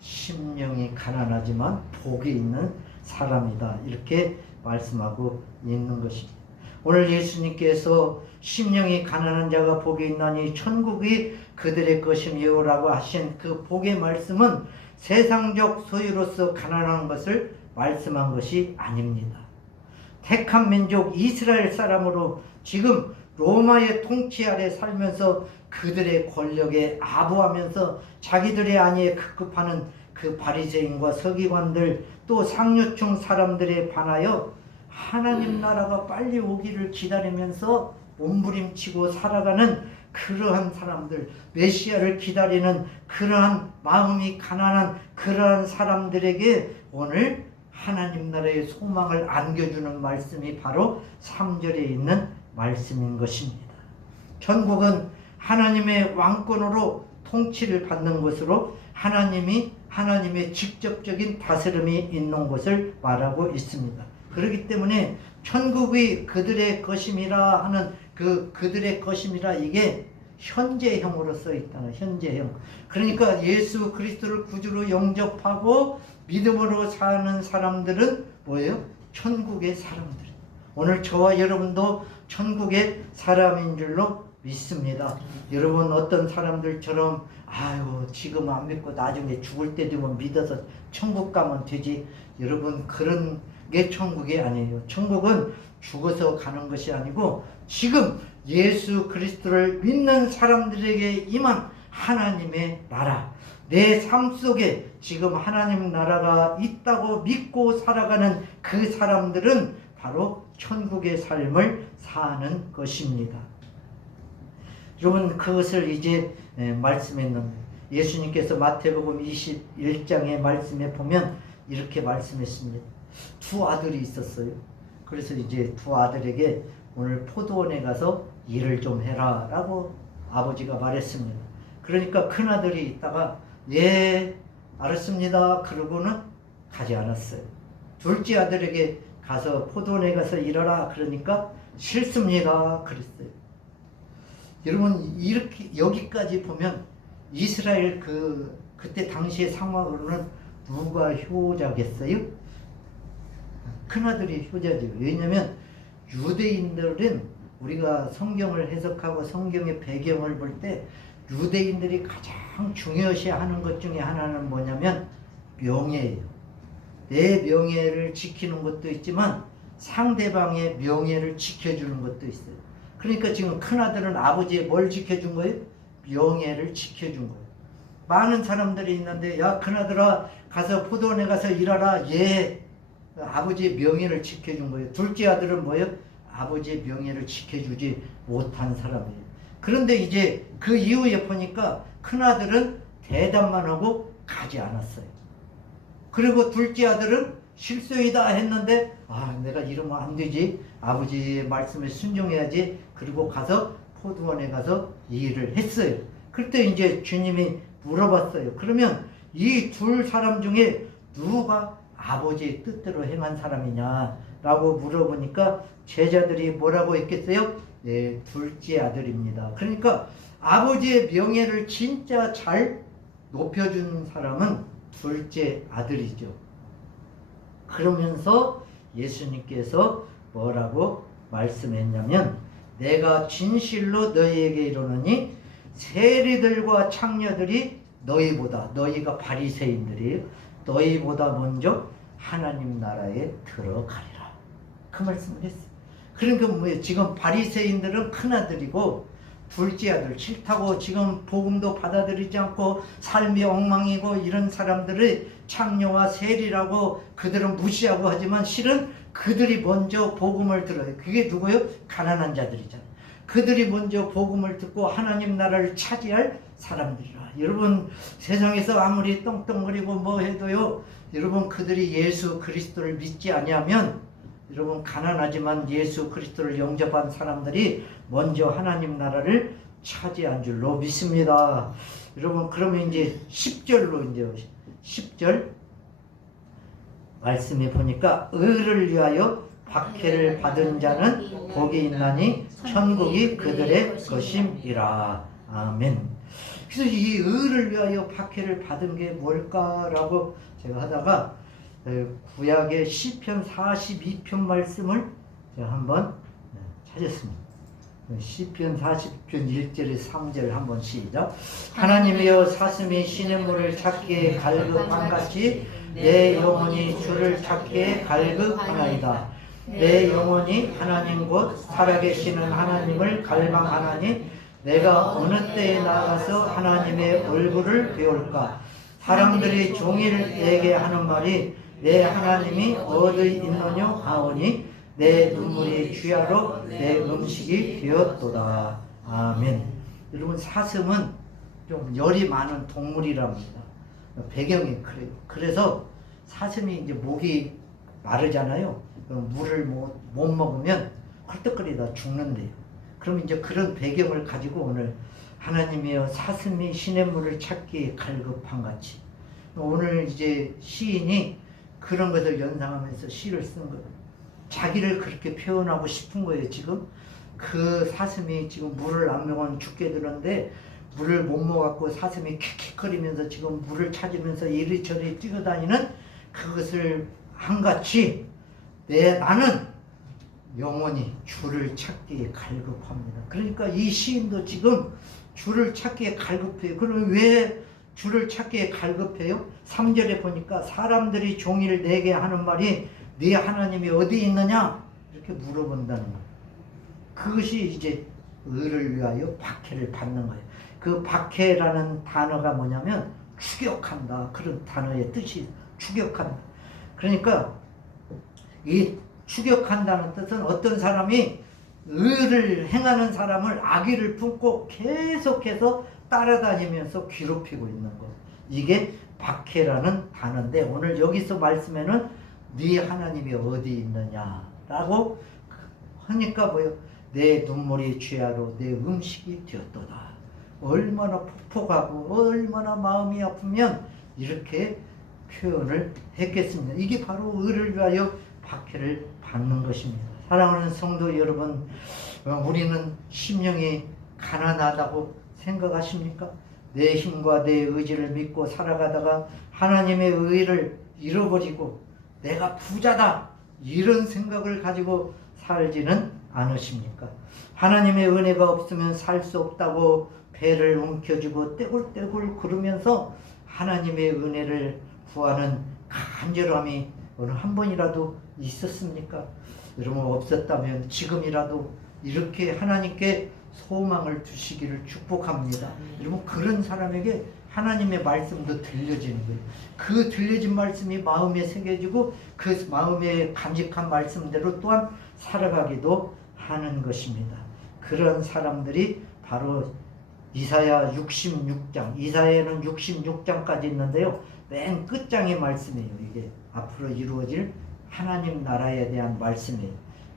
심령이 가난하지만 복이 있는 사람이다. 이렇게 말씀하고 있는 것입니다. 오늘 예수님께서 심령이 가난한 자가 복이 있나니 천국이 그들의 것이며 라고 하신 그 복의 말씀은 세상적 소유로서 가난한 것을 말씀한 것이 아닙니다. 택한 민족 이스라엘 사람으로 지금 로마의 통치 아래 살면서 그들의 권력에 아부하면서 자기들의 안위에 급급하는 그 바리새인과 서기관들 또 상류층 사람들에 반하여 하나님 나라가 빨리 오기를 기다리면서 몸부림치고 살아가는 그러한 사람들, 메시아를 기다리는 그러한 마음이 가난한 그러한 사람들에게 오늘 하나님 나라의 소망을 안겨주는 말씀이 바로 3절에 있는 말씀인 것입니다. 천국은 하나님의 왕권으로 통치를 받는 것으로 하나님의 직접적인 다스림이 있는 것을 말하고 있습니다. 그렇기 때문에 천국이 그들의 것임이라 하는 그 그들의 것임이라 이게 현재형으로 써 있다는 현재형. 그러니까 예수 그리스도를 구주로 영접하고 믿음으로 사는 사람들은 뭐예요? 천국의 사람들. 오늘 저와 여러분도 천국의 사람인 줄로 믿습니다. 여러분 어떤 사람들처럼 아유 지금 안 믿고 나중에 죽을 때 되면 믿어서 천국 가면 되지. 여러분 그런 게 천국이 아니에요. 천국은 죽어서 가는 것이 아니고 지금 예수 그리스도를 믿는 사람들에게 임한 하나님의 나라, 내 삶 속에 지금 하나님 나라가 있다고 믿고 살아가는 그 사람들은 바로 천국의 삶을 사는 것입니다. 여러분 그것을 이제 말씀했는데 예수님께서 마태복음 21장의 말씀에 보면 이렇게 말씀했습니다. 두 아들이 있었어요. 그래서 이제 두 아들에게 오늘 포도원에 가서 일을 좀 해라 라고 아버지가 말했습니다. 그러니까 큰아들이 있다가 예 알았습니다 그러고는 가지 않았어요. 둘째 아들에게 가서 포도원에 가서 일하라 그러니까 싫습니다 그랬어요. 여러분 이렇게 여기까지 보면 이스라엘 그때 당시의 상황으로는 누가 효자겠어요? 큰아들이 효자죠. 왜냐하면 유대인들은 우리가 성경을 해석하고 성경의 배경을 볼 때 유대인들이 가장 중요시하는 것 중에 하나는 뭐냐면 명예예요. 내 명예를 지키는 것도 있지만 상대방의 명예를 지켜주는 것도 있어요. 그러니까 지금 큰아들은 아버지의 뭘 지켜준 거예요? 명예를 지켜준 거예요. 많은 사람들이 있는데 야 큰아들아 가서 포도원에 가서 일하라. 예. 아버지의 명예를 지켜준 거예요. 둘째 아들은 뭐예요? 아버지의 명예를 지켜주지 못한 사람이에요. 그런데 이제 그 이후에 보니까 큰아들은 대답만 하고 가지 않았어요. 그리고 둘째 아들은 실수이다 했는데 내가 이러면 안 되지. 아버지의 말씀에 순종해야지. 그리고 가서 포도원에 가서 일을 했어요. 그때 이제 주님이 물어봤어요. 그러면 이 둘 사람 중에 누가 아버지의 뜻대로 행한 사람이냐라고 물어보니까 제자들이 뭐라고 했겠어요? 네, 둘째 아들입니다. 그러니까 아버지의 명예를 진짜 잘 높여준 사람은 둘째 아들이죠. 그러면서 예수님께서 뭐라고 말씀했냐면 내가 진실로 너희에게 이르노니 세리들과 창녀들이 너희가 바리새인들이에요. 너희보다 먼저 하나님 나라에 들어가리라. 그 말씀을 했어요. 그러니까 뭐예요? 지금 바리새인들은 큰아들이고 둘째 아들 싫다고 지금 복음도 받아들이지 않고 삶이 엉망이고 이런 사람들을 창녀와 세리라고 그들은 무시하고 하지만 실은 그들이 먼저 복음을 들어요. 그게 누구요? 가난한 자들이잖아요. 그들이 먼저 복음을 듣고 하나님 나라를 차지할 사람들이라. 여러분 세상에서 아무리 떵떵거리고 뭐 해도요, 여러분 그들이 예수 그리스도를 믿지 아니하면 여러분 가난하지만 예수 그리스도를 영접한 사람들이 먼저 하나님 나라를 차지한 줄로 믿습니다. 여러분 그러면 이제 10절로 이제 10절 말씀에 보니까 의를 위하여 박해를 받은 자는 복이 있나니 천국이 그들의 것임이라. 아멘. 그래서 이 의를 위하여 박해를 받은 게 뭘까라고 제가 하다가 구약의 시편 42편 말씀을 제가 한번 찾았습니다. 시편 40편 1절에 3절 한번 시작. 하나님이여 사슴이 시냇물을 찾기에 갈급한같이 내 영혼이 주를 찾기에 갈급하나이다. 내 영혼이 하나님 곧 살아계시는 하나님을 갈망하나니 내가 어느 때에 나가서 하나님의 얼굴을 배울까. 사람들이 종일 내게 하는 말이 내 하나님이 어디 있느냐 하오니 내 눈물이 주야로 내 음식이 되었도다. 아멘. 여러분 사슴은 좀 열이 많은 동물이랍니다. 배경이 그래요. 그래서 사슴이 이제 목이 마르잖아요. 그럼 물을 못 먹으면 헐떡거리다 죽는데요. 그럼 이제 그런 배경을 가지고 오늘 하나님이여 사슴이 시냇물을 찾기에 갈급한같이, 오늘 이제 시인이 그런 것을 연상하면서 시를 쓴 거예요. 자기를 그렇게 표현하고 싶은 거예요. 지금 그 사슴이 지금 물을 안 먹으면 죽게 되는데 물을 못 먹었고 사슴이 킥킥거리면서 지금 물을 찾으면서 이리저리 뛰어다니는 그것을 한같이 나는 영원히 주를 찾기에 갈급합니다. 그러니까 이 시인도 지금 주를 찾기에 갈급해요. 그럼 왜 주를 찾기에 갈급해요? 3절에 보니까 사람들이 종일 내게 하는 말이 네 하나님이 어디 있느냐? 이렇게 물어본다는 거예요. 그것이 이제 의를 위하여 박해를 받는 거예요. 그 박해라는 단어가 뭐냐면 추격한다. 그런 단어의 뜻이 추격한다. 그러니까 이 추격한다는 뜻은 어떤 사람이 의를 행하는 사람을 악의를 품고 계속해서 따라다니면서 괴롭히고 있는 것. 이게 박해라는 단어인데 오늘 여기서 말씀에는 네 하나님이 어디 있느냐라고 하니까 뭐요? 내 눈물이 주야로 내 음식이 되었도다. 얼마나 폭폭하고 얼마나 마음이 아프면 이렇게 표현을 했겠습니다. 이게 바로 의를 위하여 박해를 받는 것입니다. 사랑하는 성도 여러분, 우리는 심령이 가난하다고 생각하십니까? 내 힘과 내 의지를 믿고 살아가다가 하나님의 의를 잃어버리고 내가 부자다 이런 생각을 가지고 살지는 않으십니까? 하나님의 은혜가 없으면 살 수 없다고 배를 움켜쥐고 떼굴떼굴 구르면서 하나님의 은혜를 구하는 간절함이 어느 한 번이라도 있었습니까? 여러분 없었다면 지금이라도 이렇게 하나님께 소망을 두시기를 축복합니다. 여러분 그런 사람에게 하나님의 말씀도 들려지는 거예요. 그 들려진 말씀이 마음에 새겨지고 그 마음에 간직한 말씀대로 또한 살아가기도 하는 것입니다. 그런 사람들이 바로 이사야 66장, 이사야는 66장까지 있는데요. 맨 끝장의 말씀이에요. 이게 앞으로 이루어질 하나님 나라에 대한 말씀이에요.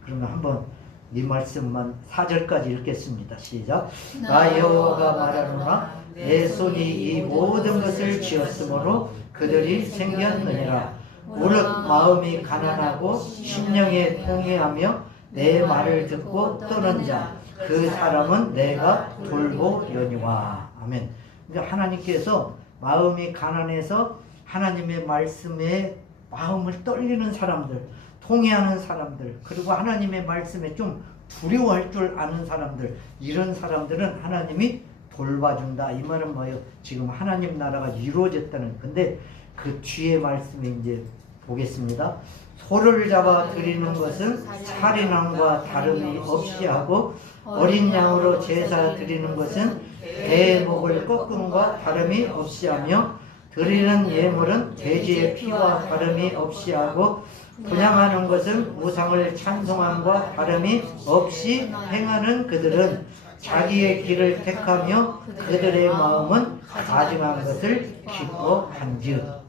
그러면 한번 이 말씀만 4절까지 읽겠습니다. 시작. 나 여호와가 말하노라 내 손이 이 모든 것을 지었으므로 그들이 생겼느니라. 오롯 마음이 가난하고 심령에 통회하며 내 말을 듣고 떠는 자 그 사람은 내가 돌보려니와. 아멘. 그러니까 하나님께서 마음이 가난해서 하나님의 말씀에 마음을 떨리는 사람들, 통회하는 사람들, 그리고 하나님의 말씀에 좀 두려워할 줄 아는 사람들, 이런 사람들은 하나님이 돌봐준다. 이 말은 뭐예요? 지금 하나님 나라가 이루어졌다는. 근데 그 뒤에 말씀에 이제 보겠습니다. 소를 잡아 드리는 것은 살인함과 다름이 없이 하고 어린 양으로 제사 드리는 것은 배의 목을 꺾음과 다름이 없이 하며 드리는 예물은 돼지의 피와 다름이 없이 하고 분향하는 것은 우상을 찬송함과 다름이 없이 행하는 그들은 자기의 길을 택하며 그들의 마음은 가증한 것을 기뻐한즉.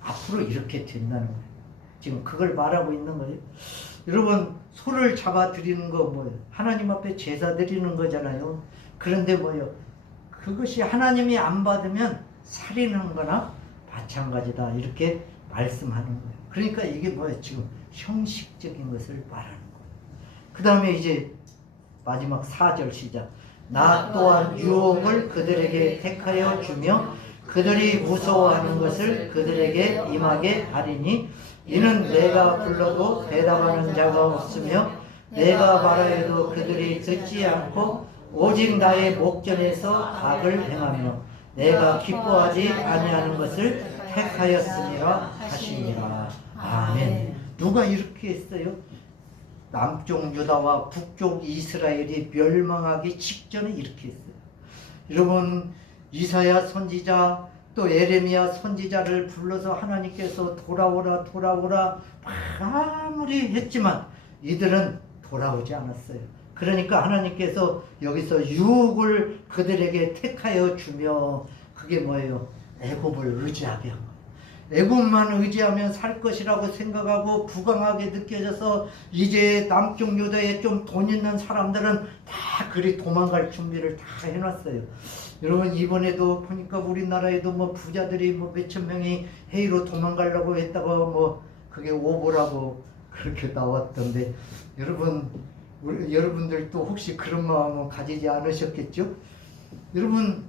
앞으로 이렇게 된다는 거예요. 지금 그걸 말하고 있는 거예요. 여러분, 소를 잡아 드리는 거 뭐예요? 하나님 앞에 제사 드리는 거잖아요. 그런데 뭐예요? 그것이 하나님이 안 받으면 살인한 거나 마찬가지다, 이렇게 말씀하는 거예요. 그러니까 이게 뭐예요? 지금 형식적인 것을 말하는 거예요. 그 다음에 이제 마지막 4절 시작. 나 또한 유혹을 그들에게 택하여 주며 그들이 무서워하는 것을 그들에게 임하게 하리니 이는 내가 불러도 대답하는 자가 없으며 내가 말하여도 그들이 듣지 않고 오직 나의 목전에서 악을 행하며 내가 기뻐하지 아니하는 것을 택하였음이라 하시니라. 아멘. 누가 이렇게 했어요? 남쪽 유다와 북쪽 이스라엘이 멸망하기 직전에 이렇게 했어요. 여러분, 이사야 선지자 또 에레미야 선지자를 불러서 하나님께서 돌아오라 돌아오라 아무리 했지만 이들은 돌아오지 않았어요. 그러니까 하나님께서 여기서 유혹을 그들에게 택하여 주며, 그게 뭐예요? 애굽을 의지하게 한 거예요. 애굽만 의지하면 살 것이라고 생각하고 부강하게 느껴져서 이제 남쪽 유다에 좀 돈 있는 사람들은 다 그리 도망갈 준비를 다 해놨어요. 여러분, 이번에도 보니까 우리나라에도 뭐 부자들이 뭐 몇천 명이 해외로 도망가려고 했다가 뭐 그게 오보라고 그렇게 나왔던데, 여러분들도 혹시 그런 마음은 가지지 않으셨겠죠? 여러분,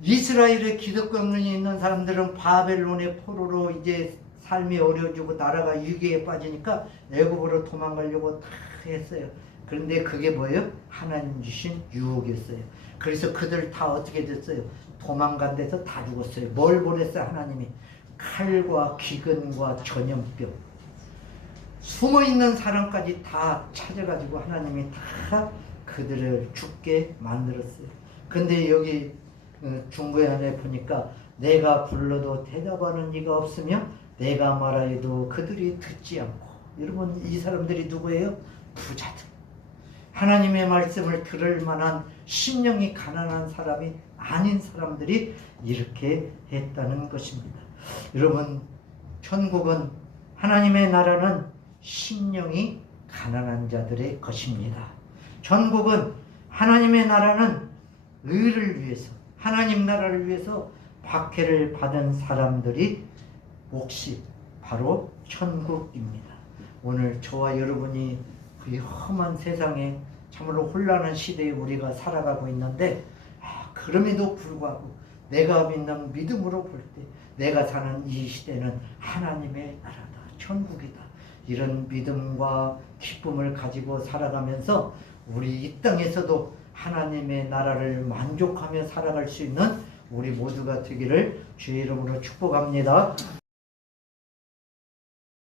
이스라엘의 기득권이 있는 사람들은 바벨론의 포로로 이제 삶이 어려워지고 나라가 위기에 빠지니까 애굽으로 도망가려고 다 했어요. 그런데 그게 뭐예요? 하나님 주신 유혹이었어요. 그래서 그들 다 어떻게 됐어요? 도망간 데서 다 죽었어요. 뭘 보냈어요? 하나님이 칼과 기근과 전염병, 숨어있는 사람까지 다 찾아가지고 하나님이 다 그들을 죽게 만들었어요. 근데 여기 중고에 안에 보니까 내가 불러도 대답하는 이가 없으며 내가 말하여도 그들이 듣지 않고. 여러분, 이 사람들이 누구예요? 부자들. 하나님의 말씀을 들을 만한 심령이 가난한 사람이 아닌 사람들이 이렇게 했다는 것입니다. 여러분, 천국은, 하나님의 나라는 심령이 가난한 자들의 것입니다. 천국은, 하나님의 나라는 의를 위해서, 하나님 나라를 위해서 박해를 받은 사람들이 몫이 바로 천국입니다. 오늘 저와 여러분이 그 험한 세상에 참으로 혼란한 시대에 우리가 살아가고 있는데, 그럼에도 불구하고 내가 믿는 믿음으로 볼 때 내가 사는 이 시대는 하나님의 나라다, 천국이다, 이런 믿음과 기쁨을 가지고 살아가면서 우리 이 땅에서도 하나님의 나라를 만족하며 살아갈 수 있는 우리 모두가 되기를 주의 이름으로 축복합니다.